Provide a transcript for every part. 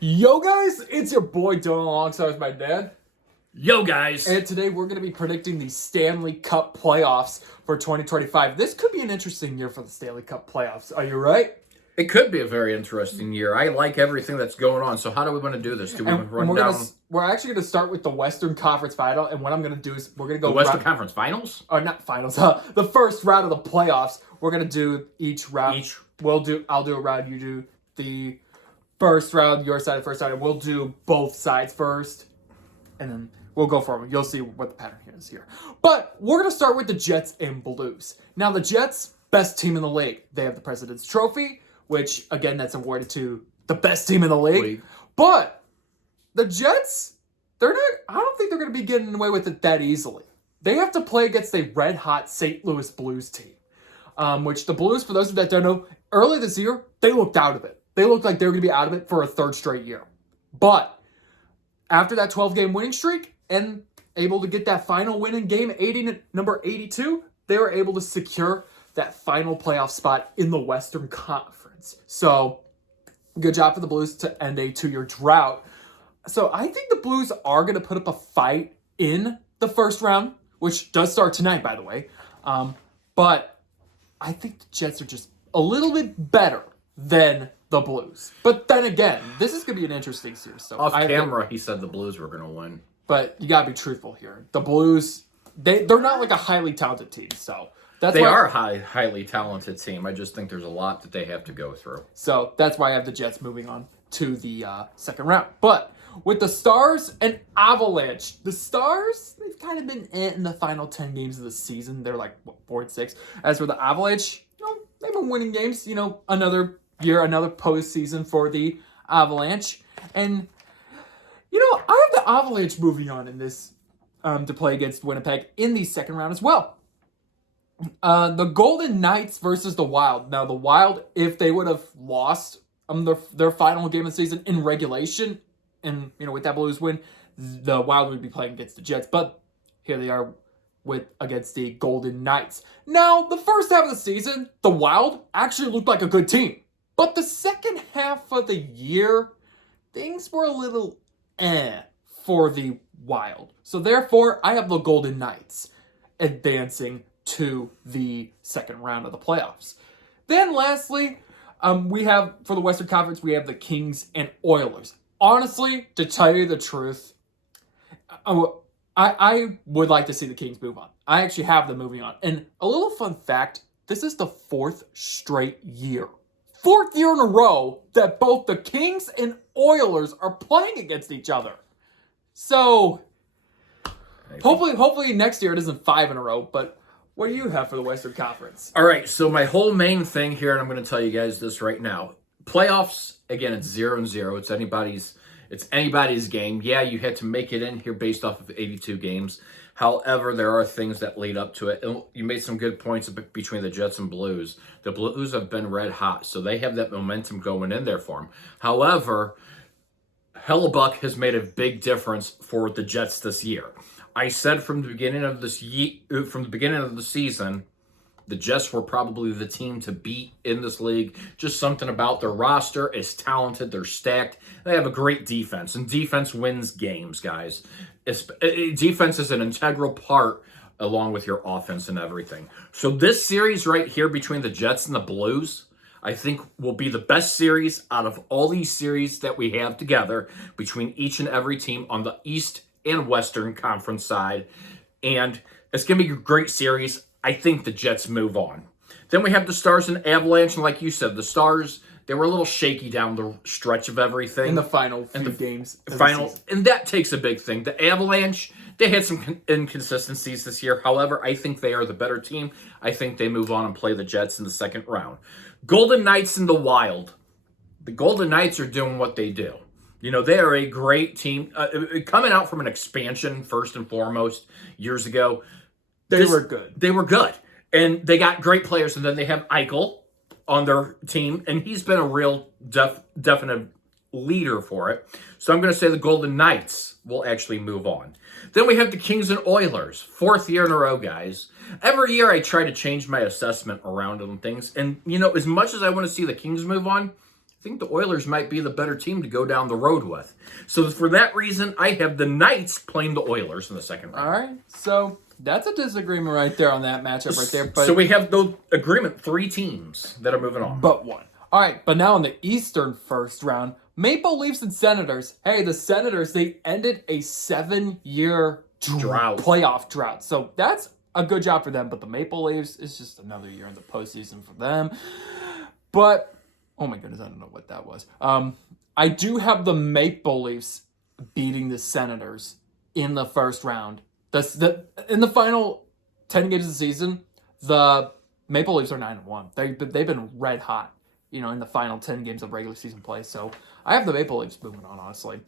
Yo guys, it's your boy Dylan alongside with my dad. Yo guys! And today we're going to be predicting the Stanley Cup playoffs for 2025. This could be an interesting year for the Stanley Cup playoffs. Are you right? It could be a very interesting year. I like everything that's going on. So how do we want to do this? Do we run down we're actually going to start with the Western Conference Final, and what I'm going to do is we're going to go the Western Conference Finals? Or not finals. The first round of the playoffs. We're going to do each round. I'll do a round, you do the first round, your side, first side, and we'll do both sides first, and then we'll go for them. You'll see what the pattern is here. But we're going to start with the Jets and Blues. Now, the Jets, best team in the league. They have the President's Trophy, which, again, that's awarded to the best team in the league. But the Jets, I don't think they're going to be getting away with it that easily. They have to play against a red-hot St. Louis Blues team, which the Blues, for those that don't know, early this year, they looked out of it. They looked like they were going to be out of it for a third straight year. But after that 12-game winning streak and able to get that final win in game 80, number 82, they were able to secure that final playoff spot in the Western Conference. So, good job for the Blues to end a 2-year drought. So, I think the Blues are going to put up a fight in the first round, which does start tonight, by the way. But I think the Jets are just a little bit better than the Blues. But then again, this is going to be an interesting series. So off camera, he said the Blues were going to win. But you got to be truthful here. The Blues, they're not like a highly talented team. So they are a highly talented team. I just think there's a lot that they have to go through. So that's why I have the Jets moving on to the second round. But with the Stars and Avalanche, the Stars, they've kind of been in the final 10 games of the season. They're like 4-6. As for the Avalanche, they've been winning games. Another year, another postseason for the Avalanche. And, I have the Avalanche moving on in this to play against Winnipeg in the second round as well. The Golden Knights versus the Wild. Now, the Wild, if they would have lost their final game of the season in regulation, and, with that Blues win, the Wild would be playing against the Jets. But here they are against the Golden Knights. Now, the first half of the season, the Wild actually looked like a good team. But the second half of the year, things were a little for the Wild. So therefore, I have the Golden Knights advancing to the second round of the playoffs. Then lastly, we have, for the Western Conference, we have the Kings and Oilers. Honestly, to tell you the truth, I would like to see the Kings move on. I actually have them moving on. And a little fun fact, this is the fourth straight year in a row that both the Kings and Oilers are playing against each other. So, hopefully next year it isn't 5 in a row, but what do you have for the Western Conference? All right, so my whole main thing here, and I'm going to tell you guys this right now. Playoffs, again, it's 0-0. It's anybody's game. Yeah, you had to make it in here based off of 82 games. However, there are things that lead up to it. And you made some good points between the Jets and Blues. The Blues have been red hot, so they have that momentum going in there for them. However, Hellebuck has made a big difference for the Jets this year. I said from the beginning of the season, the Jets were probably the team to beat in this league. Just something about their roster is talented. They're stacked. They have a great defense, and defense wins games, guys. Defense is an integral part along with your offense and everything. So this series right here between the Jets and the Blues, I think will be the best series out of all these series that we have together between each and every team on the East and Western Conference side. And it's going to be a great series. I think the Jets move on. Then we have the Stars and Avalanche, and like you said, the Stars, they were a little shaky down the stretch of everything. In the final few games. And that takes a big thing. The Avalanche, they had some inconsistencies this year. However, I think they are the better team. I think they move on and play the Jets in the second round. Golden Knights and the Wild. The Golden Knights are doing what they do. They are a great team. Coming out from an expansion, first and foremost, years ago. They were good. They were good. And they got great players. And then they have Eichel on their team. And he's been a real definite leader for it. So I'm going to say the Golden Knights will actually move on. Then we have the Kings and Oilers. 4th year in a row, guys. Every year I try to change my assessment around on things. And, as much as I want to see the Kings move on, think the Oilers might be the better team to go down the road with. So for that reason, I have the Knights playing the Oilers in the second round. All right, so that's a disagreement right there on that matchup right there. But so we have the agreement, 3 teams that are moving on. But one. All right, but now in the Eastern first round, Maple Leafs and Senators. Hey, the Senators, they ended a 7-year playoff drought. So that's a good job for them. But the Maple Leafs is just another year in the postseason for them. But, oh my goodness, I don't know what that was. I do have the Maple Leafs beating the Senators in the first round. In the final 10 games of the season, the Maple Leafs are 9-1. They've been red hot, in the final 10 games of regular season play. So I have the Maple Leafs moving on, honestly.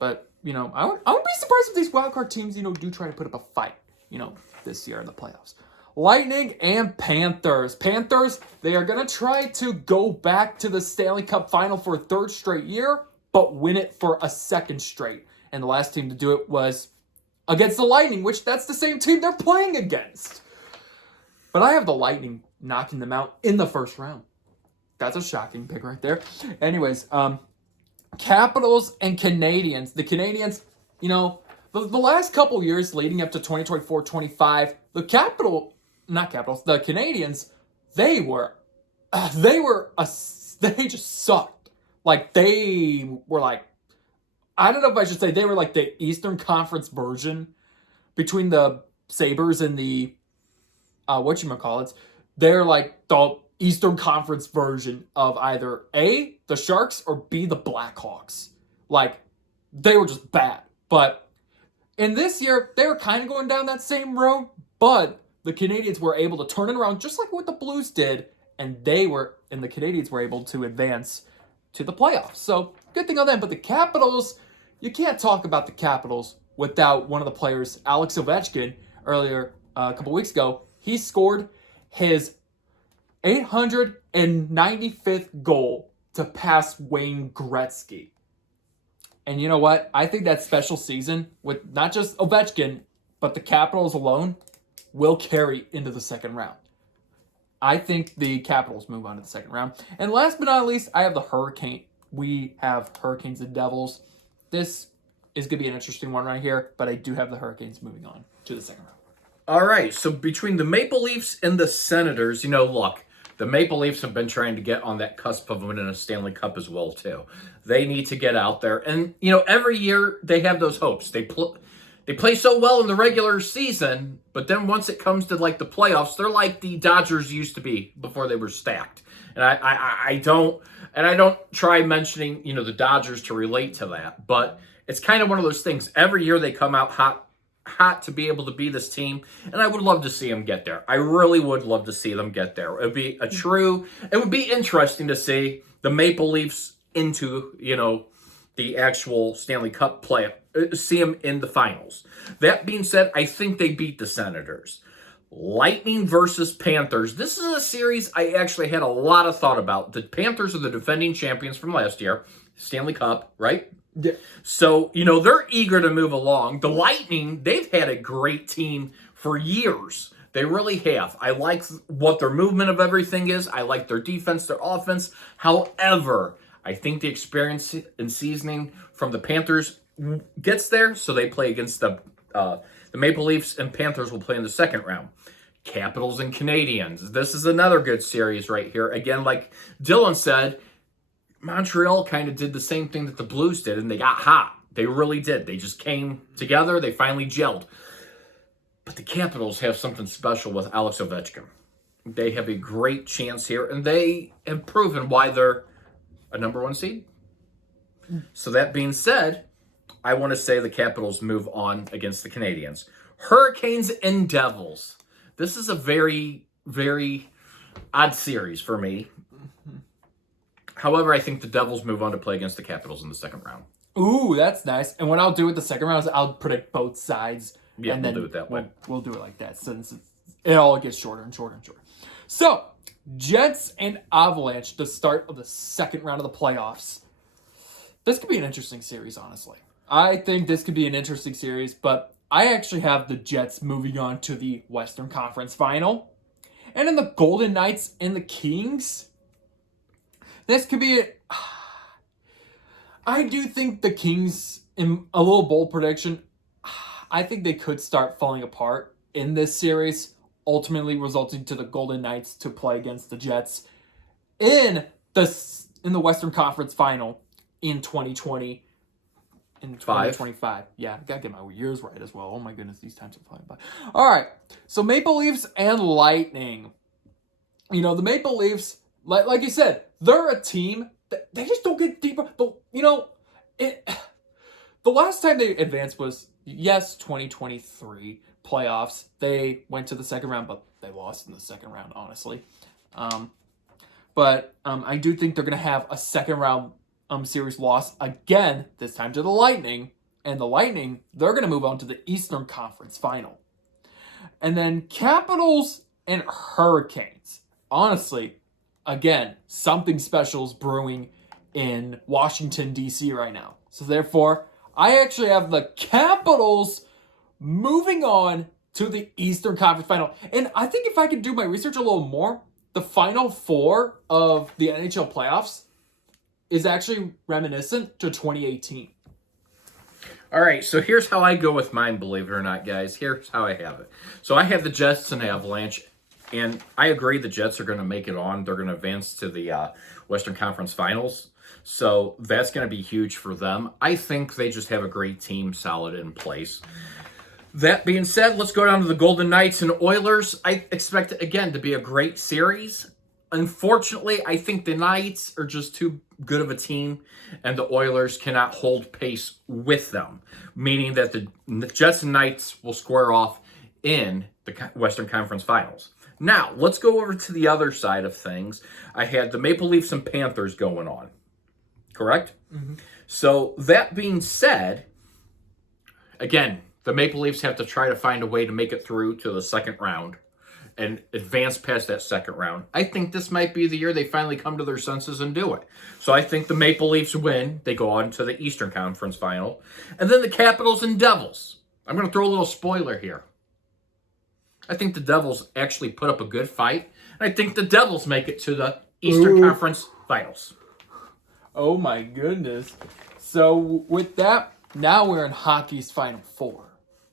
But, I wouldn't be surprised if these wildcard teams, do try to put up a fight, this year in the playoffs. Lightning and Panthers. Panthers, they are going to try to go back to the Stanley Cup final for a third straight year, but win it for a second straight. And the last team to do it was against the Lightning, which that's the same team they're playing against. But I have the Lightning knocking them out in the first round. That's a shocking pick right there. Anyways, Capitals and Canadiens. The Canadiens, the last couple years leading up to 2024-25, the Canadiens, they just sucked. Like, they were like, I don't know if I should say they were like the Eastern Conference version between the Sabres and the, whatchamacallits. They're like the Eastern Conference version of either A, the Sharks, or B, the Blackhawks. Like, they were just bad. But in this year, they were kind of going down that same road, but the Canadiens were able to turn it around just like what the Blues did, and the Canadiens were able to advance to the playoffs. So, good thing on them. But the Capitals, you can't talk about the Capitals without one of the players, Alex Ovechkin, earlier a couple weeks ago. He scored his 895th goal to pass Wayne Gretzky. And you know what? I think that special season with not just Ovechkin, but the Capitals alone will carry into the second round. I think the Capitals move on to the second round. And last but not least, I have the Hurricane. We have Hurricanes and Devils. This is going to be an interesting one right here, but I do have the Hurricanes moving on to the second round. All right, so between the Maple Leafs and the Senators, look, the Maple Leafs have been trying to get on that cusp of winning a Stanley Cup as well, too. They need to get out there. And, every year they have those hopes. They play so well in the regular season, but then once it comes to, the playoffs, they're like the Dodgers used to be before they were stacked. And I don't try mentioning, the Dodgers to relate to that, but it's kind of one of those things. Every year they come out hot to be able to be this team, and I would love to see them get there. I really would love to see them get there. It would be interesting to see the Maple Leafs into, the actual Stanley Cup play, see them in the finals. That being said, I think they beat the Senators. Lightning versus Panthers. This is a series I actually had a lot of thought about. The Panthers are the defending champions from last year, Stanley Cup, right? Yeah. So, they're eager to move along. The Lightning, they've had a great team for years. They really have. I like what their movement of everything is. I like their defense, their offense. However, I think the experience and seasoning from the Panthers gets there, so they play against the Maple Leafs, and Panthers will play in the second round. Capitals and Canadiens. This is another good series right here. Again, like Dylan said, Montreal kind of did the same thing that the Blues did, and they got hot. They really did. They just came together. They finally gelled. But the Capitals have something special with Alex Ovechkin. They have a great chance here, and they have proven why they're a number 1 seed. So that being said, I want to say the Capitals move on against the Canadiens. Hurricanes and Devils. This is a very, very odd series for me. However, I think the Devils move on to play against the Capitals in the second round. Ooh, that's nice. And what I'll do with the second round is I'll predict both sides. Yeah, and we'll then do it that way. We'll do it like that since it all gets shorter and shorter and shorter. So, Jets and Avalanche, the start of the second round of the playoffs. This could be an interesting series, honestly. I think this could be an interesting series, but I actually have the Jets moving on to the Western Conference Final. And in the Golden Knights and the Kings, this could be I do think the Kings, in a little bold prediction, I think they could start falling apart in this series, ultimately resulting to the Golden Knights to play against the Jets in the Western Conference Final in 2020. In 2025. Yeah, gotta get my years right as well. Oh my goodness, these times are flying by. All right, so Maple Leafs and Lightning. You know, the Maple Leafs, like you said, they're a team that they just don't get deeper. But, you know, the last time they advanced was, yes, 2023 playoffs. They went to the second round, but they lost in the second round, honestly. But I do think they're going to have a second round series loss again, this time to the Lightning. And the Lightning, they're going to move on to the Eastern Conference Final. And then Capitals and Hurricanes. Honestly, again, something special is brewing in Washington, D.C. right now. So therefore, I actually have the Capitals moving on to the Eastern Conference Final. And I think if I could do my research a little more, the Final Four of the NHL playoffs is actually reminiscent to 2018. All right, so here's how I go with mine, believe it or not, guys. Here's how I have it. So I have the Jets and Avalanche, and I agree the Jets are going to make it on. They're going to advance to the Western Conference Finals, so that's going to be huge for them. I think they just have a great team, solid in place. That being said, let's go down to the Golden Knights and Oilers. I expect it, again, to be a great series. Unfortunately, I think the Knights are just too good of a team, and the Oilers cannot hold pace with them, meaning that the Jets and Knights will square off in the Western Conference Finals. Now, let's go over to the other side of things. I had the Maple Leafs and Panthers going on, correct? Mm-hmm. So, that being said, again, the Maple Leafs have to try to find a way to make it through to the second round and advance past that second round. I think this might be the year they finally come to their senses and do it. So I think the Maple Leafs win. They go on to the Eastern Conference Final. And then the Capitals and Devils. I'm going to throw a little spoiler here. I think the Devils actually put up a good fight. And I think the Devils make it to the Eastern Conference Finals. Oh my goodness. So with that, now we're in hockey's Final Four.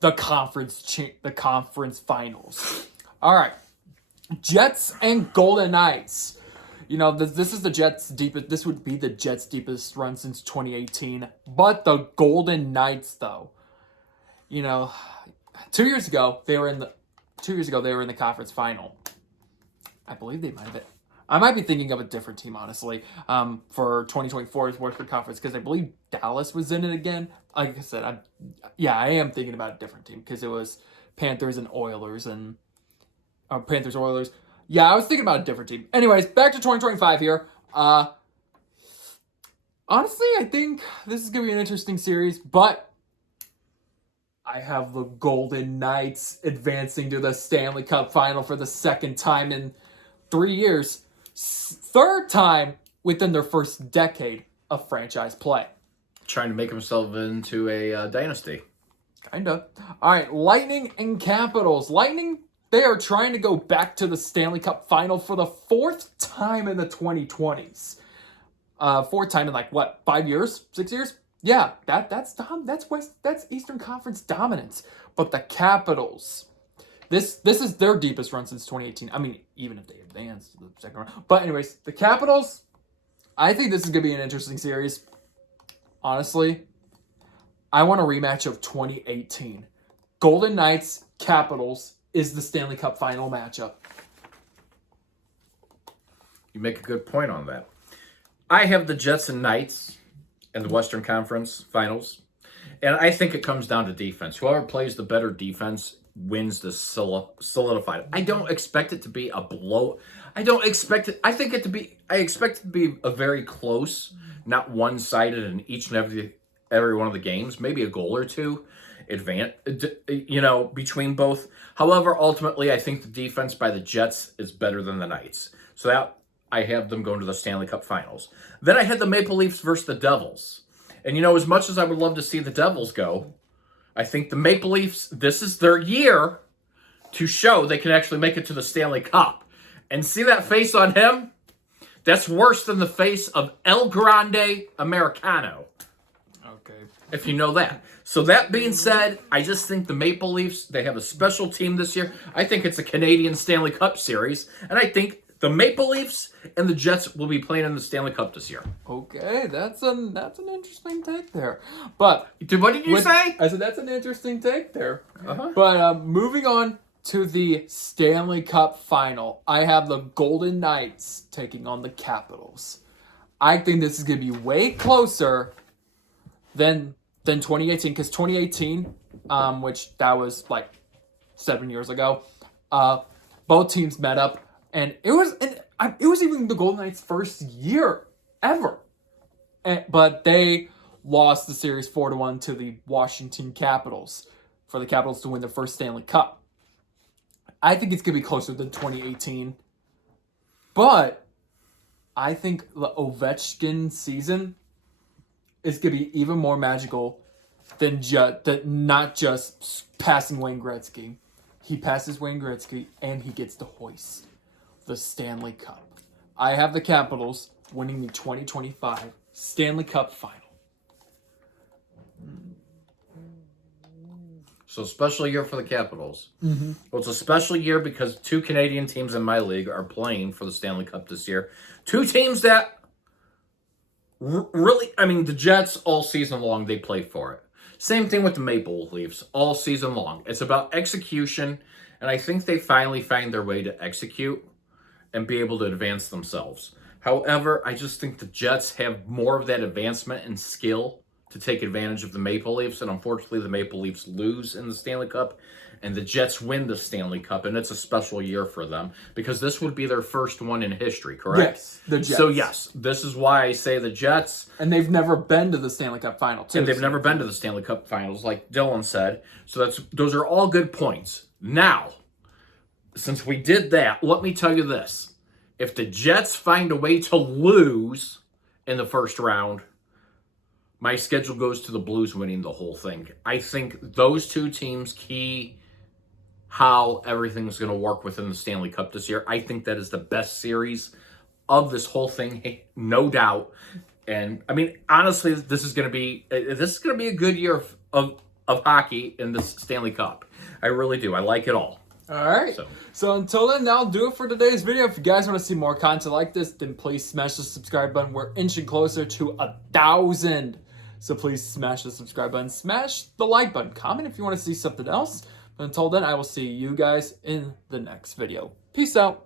The conference finals. All right, Jets and Golden Knights. You know, this is the Jets' deepest. This would be the Jets' deepest run since 2018. But the Golden Knights, though, you know, 2 years ago they were in the conference final. I believe they might have been. I might be thinking of a different team, honestly, for 2024's Western Conference, because I believe Dallas was in it again. Like I said, I am thinking about a different team because it was Panthers and Oilers and. Panthers, Oilers. Yeah, I was thinking about a different team. Anyways, back to 2025 here. Honestly, I think this is going to be an interesting series, but I have the Golden Knights advancing to the Stanley Cup Final for the second time in 3 years. Third time within their first decade of franchise play. Trying to make himself into a dynasty. Kinda. All right, Lightning and Capitals. Lightning, they are trying to go back to the Stanley Cup Final for the fourth time in the 2020s. Fourth time in 5 years, 6 years? Yeah, that's Eastern Conference dominance. But the Capitals, this is their deepest run since 2018. I mean, even if they advance to the second round. But anyways, the Capitals, I think this is going to be an interesting series. Honestly, I want a rematch of 2018. Golden Knights, Capitals is the Stanley Cup Final matchup. You make a good point on that. I have the Jets and Knights in the Western Conference Finals. And I think it comes down to defense. Whoever plays the better defense wins the solidified. I don't expect it to be a blow. I expect it to be a very close, not one-sided in each and every one of the games. Maybe a goal or two between both. However, ultimately, I think the defense by the Jets is better than the Knights. So that I have them going to the Stanley Cup Finals. Then I had the Maple Leafs versus the Devils. And, as much as I would love to see the Devils go, I think the Maple Leafs, this is their year to show they can actually make it to the Stanley Cup. And see that face on him? That's worse than the face of El Grande Americano. Okay. If you know that. So that being said, I just think the Maple Leafs, they have a special team this year. I think it's a Canadian Stanley Cup series. And I think the Maple Leafs and the Jets will be playing in the Stanley Cup this year. Okay, that's an interesting take there. But What did you say? I said that's an interesting take there. But moving on to the Stanley Cup final, I have the Golden Knights taking on the Capitals. I think this is going to be way closer than 2018, because 2018, which that was like 7 years ago, both teams met up, and it was even the Golden Knights' first year ever, but they lost the series 4-1 to the Washington Capitals for the Capitals to win their first Stanley Cup. I think it's gonna be closer than 2018, but I think the Ovechkin season is going to be even more magical than not just passing Wayne Gretzky. He passes Wayne Gretzky, and he gets to hoist the Stanley Cup. I have the Capitals winning the 2025 Stanley Cup final. So special year for the Capitals. Mm-hmm. Well, it's a special year because 2 Canadian teams in my league are playing for the Stanley Cup this year. 2 teams that really, I mean, the Jets all season long, they play for it. Same thing with the Maple Leafs all season long. It's about execution, and I think they finally find their way to execute and be able to advance themselves. However, I just think the Jets have more of that advancement and skill to take advantage of the Maple Leafs, and unfortunately the Maple Leafs lose in the Stanley Cup, and the Jets win the Stanley Cup, and it's a special year for them because this would be their first one in history, correct? Yes, the Jets. So yes, this is why I say the Jets. And they've never been to the Stanley Cup final, too. And they've never been to the Stanley Cup finals, like Dylan said. So those are all good points. Now, since we did that, let me tell you this. If the Jets find a way to lose in the first round, my schedule goes to the Blues winning the whole thing. I think those 2 teams key how everything's going to work within the Stanley Cup this year. I think that is the best series of this whole thing, no doubt. And I mean, honestly, this is going to be a good year of hockey in the Stanley Cup. I really do. I like it all. All right. So until then, that'll do it for today's video. If you guys want to see more content like this, then please smash the subscribe button. We're inching closer to 1,000. So please smash the subscribe button. Smash the like button. Comment if you want to see something else. But until then, I will see you guys in the next video. Peace out.